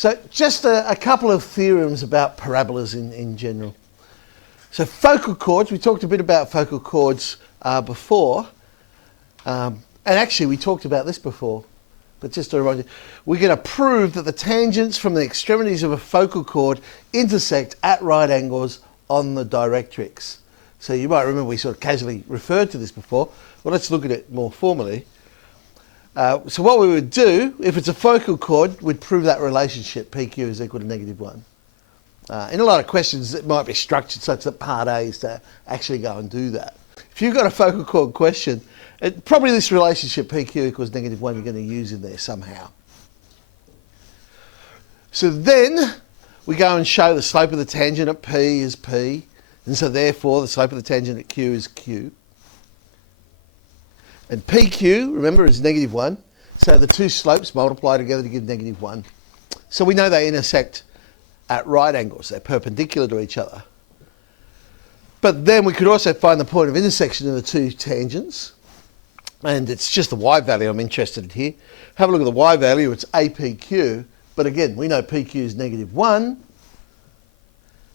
So just a couple of theorems about parabolas in general. So focal chords, we talked a bit about focal chords before. And actually we talked about this before. But just to remind you, we're going to prove that the tangents from the extremities of a focal chord intersect at right angles on the directrix. So you might remember we sort of casually referred to this before. Well, let's look at it more formally. So what we would do, if it's a focal chord, we'd prove that relationship PQ is equal to -1. In a lot of questions, it might be structured such that part A is to actually go and do that. If you've got a focal chord question, probably this relationship PQ equals -1 you're going to use in there somehow. So then we go and show the slope of the tangent at P is P, and so therefore the slope of the tangent at Q is Q. And PQ, remember, is -1, so the two slopes multiply together to give -1. So we know they intersect at right angles, they're perpendicular to each other. But then we could also find the point of intersection of the two tangents, and it's just the y value I'm interested in here. Have a look at the y value, it's APQ, but again, we know PQ is -1,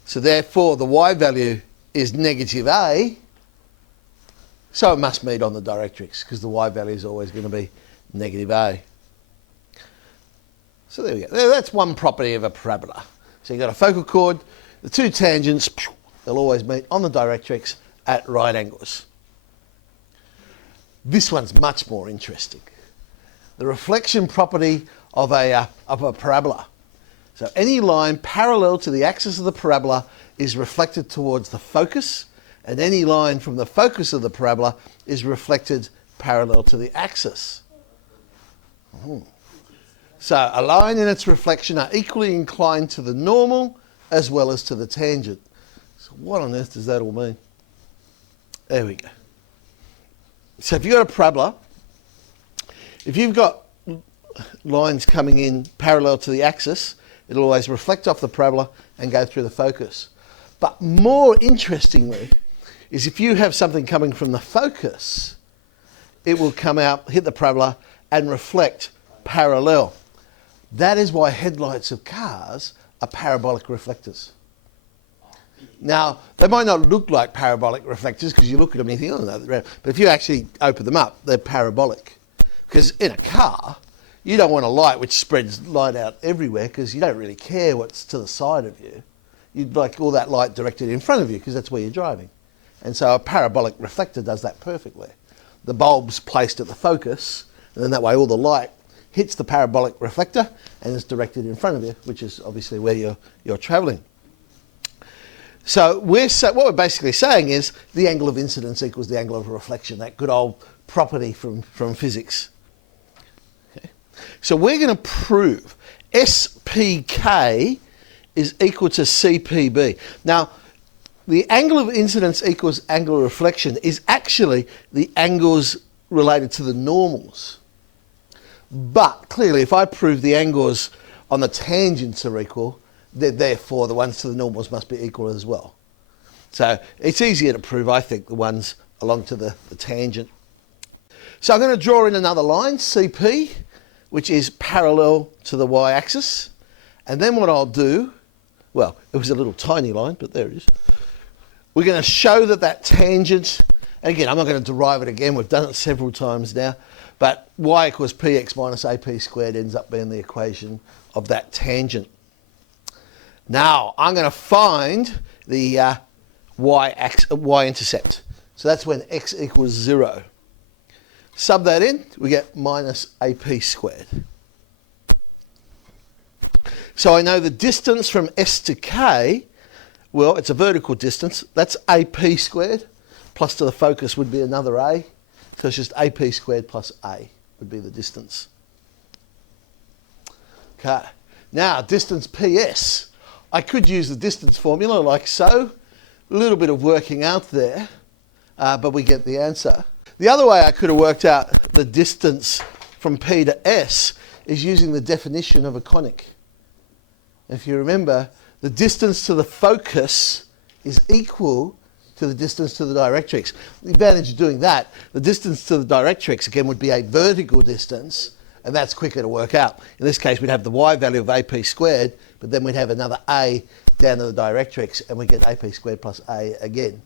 so therefore the y value is -A, so it must meet on the directrix, because the y value is always going to be -A. So there we go. That's one property of a parabola. So you've got a focal chord, the two tangents, they'll always meet on the directrix at right angles. This one's much more interesting. The reflection property of a parabola. So any line parallel to the axis of the parabola is reflected towards the focus, and any line from the focus of the parabola is reflected parallel to the axis. So a line and its reflection are equally inclined to the normal as well as to the tangent. So what on earth does that all mean? There we go. So if you've got a parabola, if you've got lines coming in parallel to the axis, it'll always reflect off the parabola and go through the focus. But more interestingly, is if you have something coming from the focus, it will come out, hit the parabola, and reflect parallel. That is why headlights of cars are parabolic reflectors. Now, they might not look like parabolic reflectors because you look at them and you think, oh no, they're round. But if you actually open them up, they're parabolic. Because in a car, you don't want a light which spreads light out everywhere because you don't really care what's to the side of you. You'd like all that light directed in front of you because that's where you're driving. And so a parabolic reflector does that perfectly. The bulb's placed at the focus, and then that way all the light hits the parabolic reflector and is directed in front of you, which is obviously where you're travelling. So what we're basically saying is the angle of incidence equals the angle of reflection, that good old property from physics. Okay. So we're going to prove SPK is equal to CPB. Now, the angle of incidence equals angle of reflection is actually the angles related to the normals. But clearly, if I prove the angles on the tangents are equal, then therefore the ones to the normals must be equal as well. So it's easier to prove, I think, the ones along to the tangent. So I'm going to draw in another line, CP, which is parallel to the y-axis. And then what I'll do, well, it was a little tiny line, but there it is. We're going to show that tangent, and again, I'm not going to derive it again, we've done it several times now, but y equals px minus ap squared ends up being the equation of that tangent. Now, I'm going to find the y-intercept. So that's when x equals 0. Sub that in, we get minus ap squared. So I know the distance from S to K, well, it's a vertical distance. That's AP squared, plus to the focus would be another A. So it's just AP squared plus A would be the distance. Okay. Now, distance PS. I could use the distance formula like so. A little bit of working out there, but we get the answer. The other way I could have worked out the distance from P to S is using the definition of a conic. If you remember, the distance to the focus is equal to the distance to the directrix. The advantage of doing that, the distance to the directrix again would be a vertical distance, and that's quicker to work out. In this case, we'd have the y value of AP squared, but then we'd have another a down to the directrix, and we get AP squared plus a again.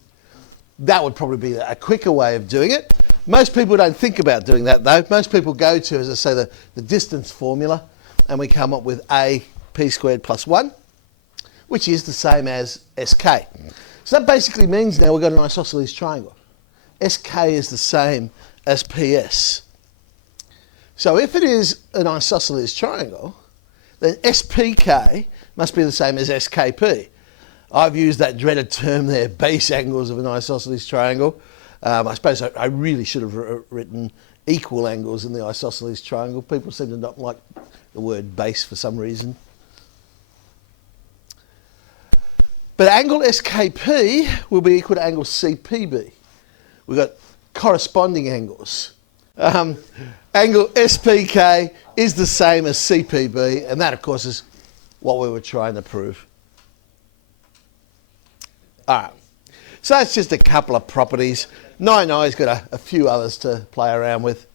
That would probably be a quicker way of doing it. Most people don't think about doing that though. Most people go to, as I say, the distance formula, and we come up with a p squared plus 1, which is the same as sk. So that basically means now we've got an isosceles triangle. sk is the same as ps. So if it is an isosceles triangle, then spk must be the same as skp. I've used that dreaded term there, base angles of an isosceles triangle. I suppose I really should have written equal angles in the isosceles triangle. People seem to not like the word base for some reason. But angle SKP will be equal to angle CPB. We've got corresponding angles. Angle SPK is the same as CPB, and that, of course, is what we were trying to prove. All right, so that's just a couple of properties. 9i's got a few others to play around with.